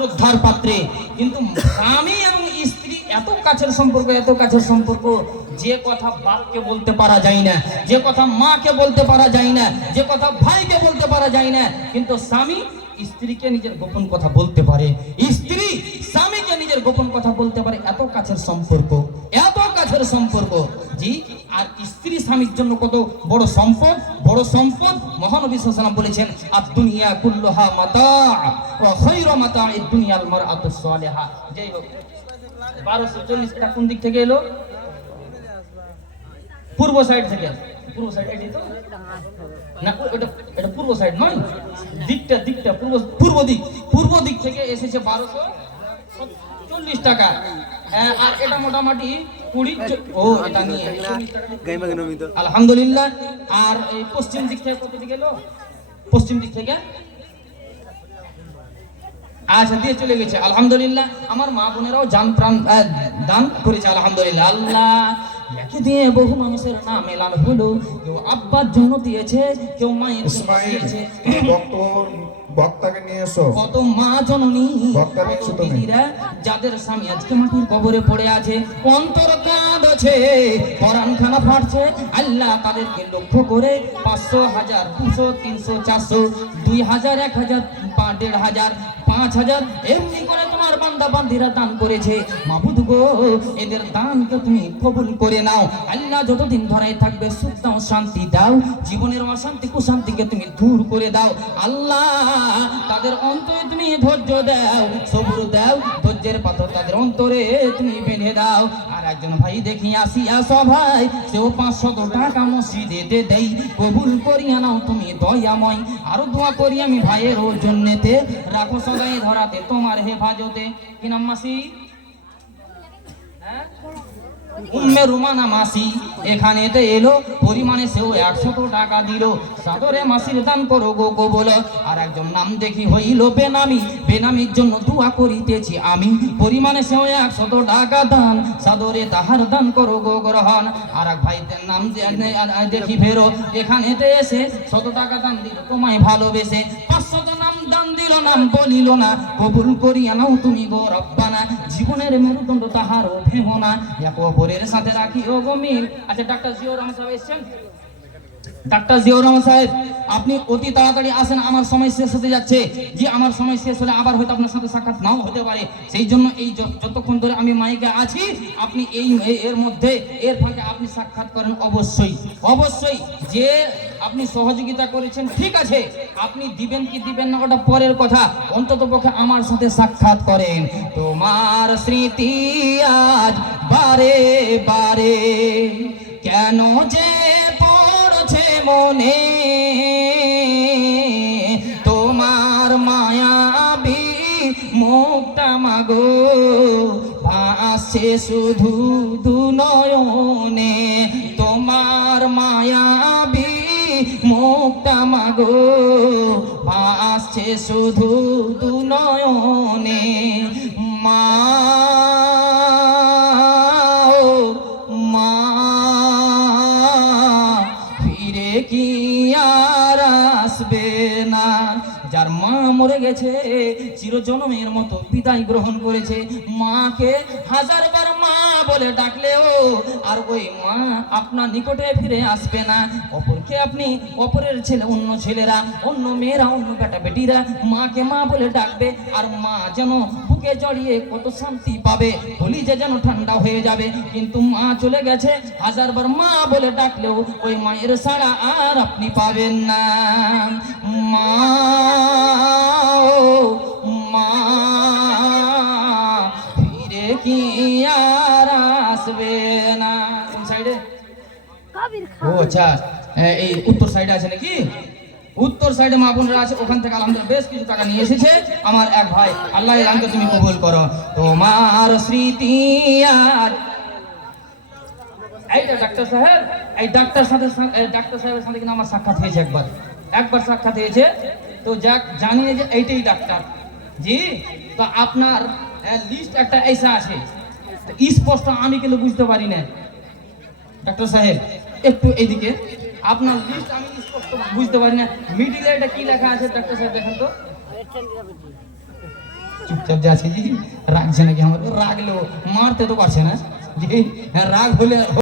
শ্রদ্ধার পাত্রে। কিন্তু স্বামী এবং স্ত্রী এত কাছের সম্পর্ক, যে কথা বাপকে বলতে পারা যায় না, যে কথা মাকে বলতে পারা যায় না, যে কথা ভাইকে বলতে পারা যায় না, কিন্তু স্বামী স্ত্রীকে নিজের গোপন কথা বলতে পারে, স্ত্রী স্বামীকে নিজের গোপন কথা বলতে পারে। এত কাছের সম্পর্ক, এত কাছের সম্পর্ক। জি, আর স্ত্রী স্বামীর জন্য কত বড় সম্পদ, বড় সম্পদ। মহানবী সাল্লাল্লাহু আলাইহি ওয়াসাল্লাম বলেছেন, আদ-দুনিয়া কুল্লুহা মাতা' ওয়া খায়রু মাতা'id দুনিয়াল মারআতুস সালিহা। যাই হোক, 1240 টাকা কোন দিক থেকে এলো? পূর্ব সাইড থেকে। পূর্ব সাইড এটি তো না, এটা পূর্ব সাইড নয়, দিকটা পূর্ব দিক থেকে এসেছে 1240 টাকা। আর এটা মোটামুটি 20, ও এটা নিয়ে আলহামদুলিল্লাহ। আর এই পশ্চিম দিক থেকে কত দিকে এলো? পশ্চিম দিক থেকে আচ্ছা দিয়ে চলে গেছে, আলহামদুলিল্লাহ। আমার মা বোনেরাও জান প্রাণ দান করেছে, আলহামদুলিল্লাহ। আল্লাহ একে দিয়ে বহু মানুষের নাম এলান হলো। কেউ আব্বার জন্য দিয়েছে, কেউ মায়ের জন্য দিয়েছে। বক্তাকে নিয়ে এসো। কত মা জননী দিদিরা যাদের স্বামী আজকে মাটির কবরে পড়ে আছে, অন্তর কাঁদছে, পরাণখানা ফাটছে। আল্লাহ তাদেরকে লক্ষ্য করে 500, 1000, 200, 300, 400, 2000, 1000, 1500, 5000 এমনি করে তোমার বান্দা বান্দিরা দান করেছে। মাবুদ গো, এদের দানকে তুমি কবুল করে নাও। আল্লাহ যতদিন ধরে থাকবে সুখ দাও, শান্তি দাও, জীবনের অশান্তি কুশান্তিকে তুমি দূর করে দাও। আল্লাহ তাদের অন্তরে তুমি ধৈর্য দাও, সবুর দাও, ধৈর্যের পাথর তাদের অন্তরে তুমি বেঁধে দাও। আর একজন ভাই দেখি আসিয়া সভায়, সেও 500 টাকা মসজিদে দেই, কবুল করিয়া নাও তুমি দয়াময়। আরো দোয়া করি আমি ভাইয়ের ওর জন্যেতে, রাখো সদাই ধরাতে তোমার হেফাজতে। কি নাম মাসি? উম্মে রুমানা মাসি এখানেতে এলো, পরিমাণে সেও 100 টাকা দিল। সাদরে মাসির দান করো গো কবুল। আর একজন নাম দেখি হইল বেনামি, বেনামির জন্য দোয়া করিতেছি আমি, পরিমাণে সেও 100 টাকা দান, সাদরে তাহার দান করো গো গ্রহণ। আর এক ভাইদের নাম দেখি ফেরো, এখানেতে এসে 100 টাকা দান দিল তোমায় ভালোবেসে। 500 নাম দান দিল, নাম বলিল না, কবুল করিয়া নাও তুমি গো রব্বানা। জীবনের মেরুদণ্ড তাহারও ভেঙো না, এক অপরের সাথে রাখি ও গো মিল। আচ্ছা, ডাক্তার জিয়াউর রহমান সাহেব এসেছেন? ডাক্তার জিয়াউর রহমান সাহেব, আপনি অতি তাড়াতাড়ি আসেন, আমার সময় শেষ হতে যাচ্ছে। যে আমার সময় শেষ হলে আবার হয়তো আপনার সাথে সাক্ষাৎ নাও হতে পারে। সেই জন্য এই যতক্ষণ ধরে আমি মাইকে আছি, আপনি এর মধ্যে এর ফাঁকে আপনি সাক্ষাৎ করেন অবশ্যই। যে আপনি সহযোগিতা করেছেন ঠিক আছে, আপনি দিবেন কি দিবেন না ওটা পরের কথা, অন্তত পক্ষে আমার সাথে সাক্ষাৎ করেন। তোমার স্মৃতি আজ বারে বারে কেন যে পড়ছে মনে, তোমার মায়াবী মুখটা মাগো ভাসছে শুধু দুনয়নে, তোমার মায়াবী মুখটা মাগো ভাসছে শুধু দুনয়নে। মা ফিরে কি আর আসবে না। যার মা মরে গেছে, চিরজনমের মতো বিদায় গ্রহণ করেছে, মাকে 1000 বার মা বলে ডাকলেও আর ওই মা আপনার নিকটে ফিরে আসবে না। অপরকে আপনি, অপরের ছেলে, অন্য ছেলেরা, অন্য মেয়েরা, অন্য বেটা বেটিরা মাকে মা বলে ডাকবে, আর মা যেন বুকে জড়িয়ে কত শান্তি পাবে, কলিজা যেন ঠান্ডা হয়ে যাবে। কিন্তু মা চলে গেছে, 1000 বার মা বলে ডাকলেও ওই মায়ের ছাড়া আর আপনি পাবেন না। মা মা ফিরে কি আর আসবে না। কোন সাইডে? ও আচ্ছা, এই উত্তর সাইডে আছে নাকি? উত্তর সাইডে মা বোনেরা আছে, ওখান থেকে আলহামদুলিল্লাহ বেশ কিছু টাকা নিয়ে এসেছে আমার এক ভাই। আল্লাহ এলামকে তুমি কবুল করো। তোমার স্মৃতি আজ এইটা ডাক্তার সাহেব, এই ডাক্তার সাহেবের সাথে কিন্তু আমার সাক্ষাৎ হয়েছে, একবার সাক্ষাৎ হয়েছে। তো যাক, জানি যে এইটাই ডাক্তার। জি, তো আপনার লিস্ট একটা ऐसा আছে, স্পষ্ট আমি কিন্তু বুঝতে পারি না। ডাক্তার সাহেব একটু এইদিকে, আপনার লিস্ট আমি স্পষ্ট বুঝতে পারি না। মিডিলে এটা কি লেখা আছে ডাক্তার সাহেব দেখেন তো। চুপচাপ যাচ্ছে জি রাগছে নাকি আমার রাগলো মারতে তো পারছে না জি রাগ হলে